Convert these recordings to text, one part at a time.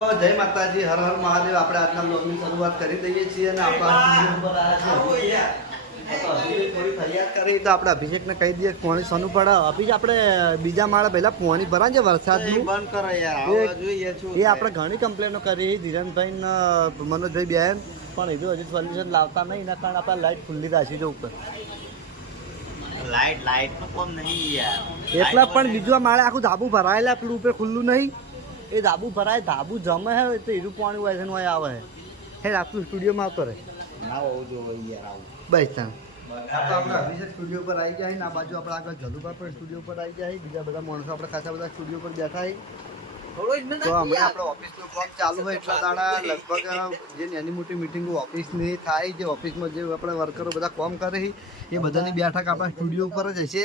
જય માતાજી હર હર મહાદેવ. આપણે આજના બ્લોગની શરૂઆત કરી દઈએ છીએ અને ફરિયાદ કરી તો આપણે અભિષેકને કહી દઈએ કે પોણી સોનું પડે અભિષેક આપણે બીજા માળે પહેલા પોણી ભરા છે વરસાદનું? બંધ કરો યાર એ- આપણે ઘણી કમ્પ્લેનો કરી. ધીરનભાઈ ને મનોજભાઈ બેન. પણ એ હજી સોલ્યુશન લાવતા નહીં એના કારણે આપણે લાઇટ ખુલ્લી રાખી છે ઉપર. લાઈટ લાઈટ નો કોમ નહીં યાર. એટલા પણ બીજું માળે આખું ધાબુ ભરાયેલા પેલું ઉપર ખુલ્લું નહીં. એ ધાબુ ભરાય ધાબુ જમે હે તો એનું પાણી હોય છે હોય આવે. હે હે આપણું સ્ટુડિયોમાં આવતો રહે. ના હોવું જોઈએ યાર આવું. બસ તાન આપણે અભિષેક સ્ટુડિયો પર આવી જાય ને આ બાજુ આપણે આગળ જલુભા પણ સ્ટુડિયો પર આવી જાય બીજા બધા માણસો આપણે ખાસા બધા સ્ટુડિયો પર બેઠા તો હમણાં આપણે ઓફિસનું કામ ચાલુ હોય એટલા દાડા લગભગ જે નાની મોટી મિટિંગો ઓફિસની થાય જે ઓફિસમાં જે આપણે વર્કરો બધા કામ કરે એ બધાની બેઠક આપણા સ્ટુડિયો ઉપર જ હશે.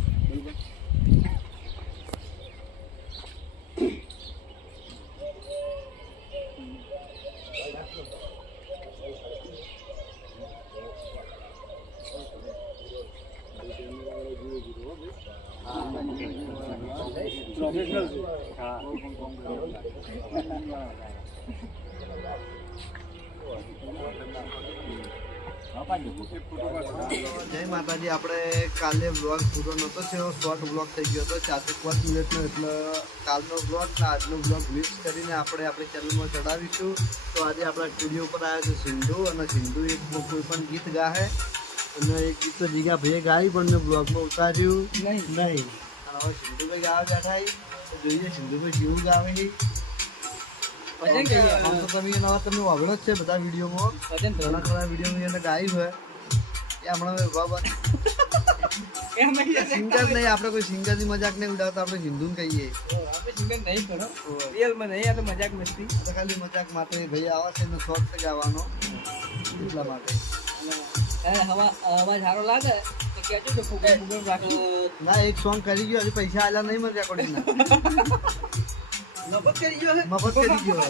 જય માતાજી. આપણે કાલે બ્લોગ પૂરો નહોતો થયો. શોર્ટ બ્લોગ થઈ ગયો હતો. ચારસો પાંચ મિનિટનો એટલે કાલનો બ્લોગ ને આજનો બ્લોગ મિક્સ કરીને આપણે આપણી ચેનલમાં ચડાવીશું. તો આજે આપણા સ્ટુડિયો ઉપર આવ્યો છે સિંધુ અને સિંધુ એક કોઈ પણ ગીત ગાહે. અને એક ગીત તો જીગા ભાઈએ ગાયું પણ મેં બ્લોગમાં ઉતાર્યું નહીં. નહીં. અને હવે સિંધુભાઈ ગાવા બેઠા છે. જોઈએ સિંધુભાઈ કેવું ગાવે છે. આમ તો તમે એના તમે જ છે બધા વિડીયોમાં. ઘણા ખરા વિડીયોમાં એને ગાયું હોય એ હમણાં બાબા સિંગર નહીં આપણે કોઈ સિંગરની મજાક નહીં ઉડાવતા આપણે હિન્દુ કહીએ. આ તો ખાલી મજાક માટે ભાઈ આવા છે એનો શોખ છે ગાવાનો. એટલા માટે. ના એક સોંગ કરી ગયો હજી પૈસા આલા નહીં મને રેકોર્ડિંગ મફત કરી ગયો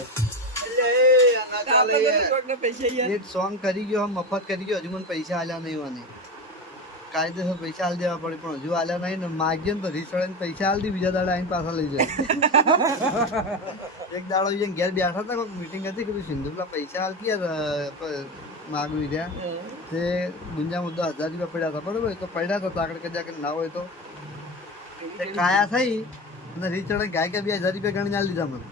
એક સોંગ કરી ગયો મફત કરી ગયો હજુ મને પૈસા આલ્યા નહીં મને. કાયદેસર પૈસા હાલ દેવા પડે પણ હજુ આલ્યા નહીં ને માગ્યો ને તો રીસળે પૈસા હાલ દી બીજા દાડા આઈને પાછા લઈ જાય. એક દાડો ઘેર બેઠા હતા કોઈ મીટિંગ હતી કે સિંધુ પેલા પૈસા આલતી યાર અ, પ- માગવી રહ્યા તે ગુંજા મુદ્દા હજાર રૂપિયા પડ્યા હતા બરોબર? તો પડ્યા હતા આગળ કદાચ ના હોય તો. કાયા થઈ અને રીચડે ગાય કે બે હજાર રૂપિયા ગણી લીધા મને.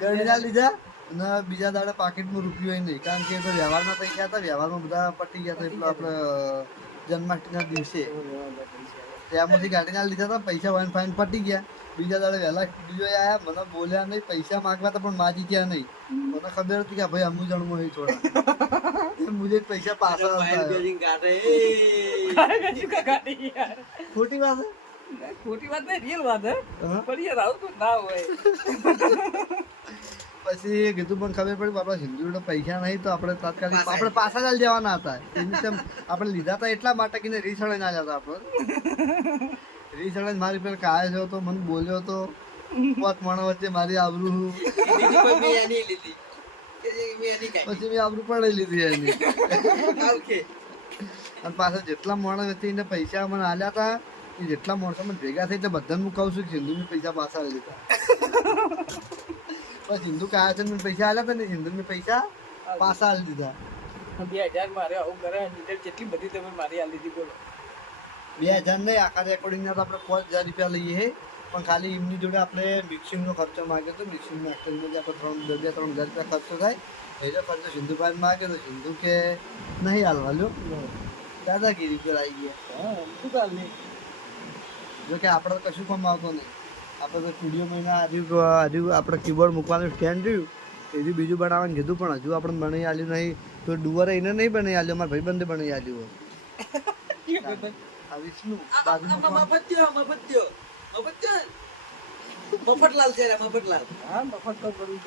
ગણી લીધા અને બીજા દાડે પાકીટમાં રૂપિયો નહીં. કારણ કે તો વ્યવહારના પૈસા હતા વ્યવહારમાં બધા પટી ગયા હતા એટલે આપણે જન્માષ્ટમીના દિવસે. ત્યાંમાંથી ગાડી ના લીધા હતા પૈસા વન ફાઈન પટી ગયા. બીજા દાડે વહેલા બીજો આયા મને બોલ્યા નહીં પૈસા માંગવા હતા પણ માજી ગયા નહીં. મને ખબર હતી કે ભાઈ અમુ જણમો નહીં થોડા. મુજે પૈસા પાછા ખોટી વાત? ખોટી વાત નહીં રિયલ વાત હે. હા. પણ યાર આવું તો ના હોય. પછી કીધું પણ ખબર પડી બાપા હિન્દુ પૈસા નહીં તો આપણે તાત્કાલિક આપણે પાછા ચાલી જવાના હતા. એની તેમ આપણે લીધા હતા એટલા માટે કે રીસળે ના જતા આપણે. રીસળે મારી પેલા કાયો છો તો મને બોલ્યો તો પોત મણો વચ્ચે મારી આબરૂ પછી મેં આબરૂ પડાઈ લીધી એની. અને પાછા જેટલા માણસ હતી એને પૈસા મને આલ્યા હતા જેટલા માણસો મને ભેગા થઈ તો બધાને હું કહું છું કે સિંધુ પૈસા પાછા લીધા પછી હિન્દુ કયા છે મેં પૈસા આલ્યા હતા ને હિન્દુ મેં પૈસા પાછા આલી દીધા. બે હજાર મારે આવું કરે મીટર જેટલી બધી તમે મારી આલી દીધી બોલો. બે હજાર નહીં આખા રેકોર્ડિંગ ના તો આપણે પાંચ હજાર રૂપિયા લઈએ. પણ ખાલી એમની જોડે આપણે મિક્સિંગનો ખર્ચો માગ્યો હતો મિક્સિંગના એક્સચેન્જમાં જે આપણે ત્રણ બે બે ત્રણ હજાર રૂપિયા ખર્ચો થાય. એટલે ખર્ચો સિંધુભાઈ માગ્યો તો સિંધુ કે નહીં હાલવા લ્યો. દાદાગીરી પર આવી ગયા. હા શું ચાલ નહીં જોકે આપણે કશું કમાવતો નહીં. આપણે તો સ્ટુડિયો મહિના હજુ હજુ આપણે કીબોર્ડ મૂકવાનું સ્ટેન્ડ રહ્યું. એથી બીજું બનાવવાનું કીધું પણ હજુ આપણે બનાવી આલ્યું નહીં. તો ડુવર એને નહીં બનાવી આલ્યું મારા ભાઈબંધે બનાવી આલ્યું હોય. વિષ્ણુ મફતલાલ છે મફતલાલ. હા મફત તો કરવું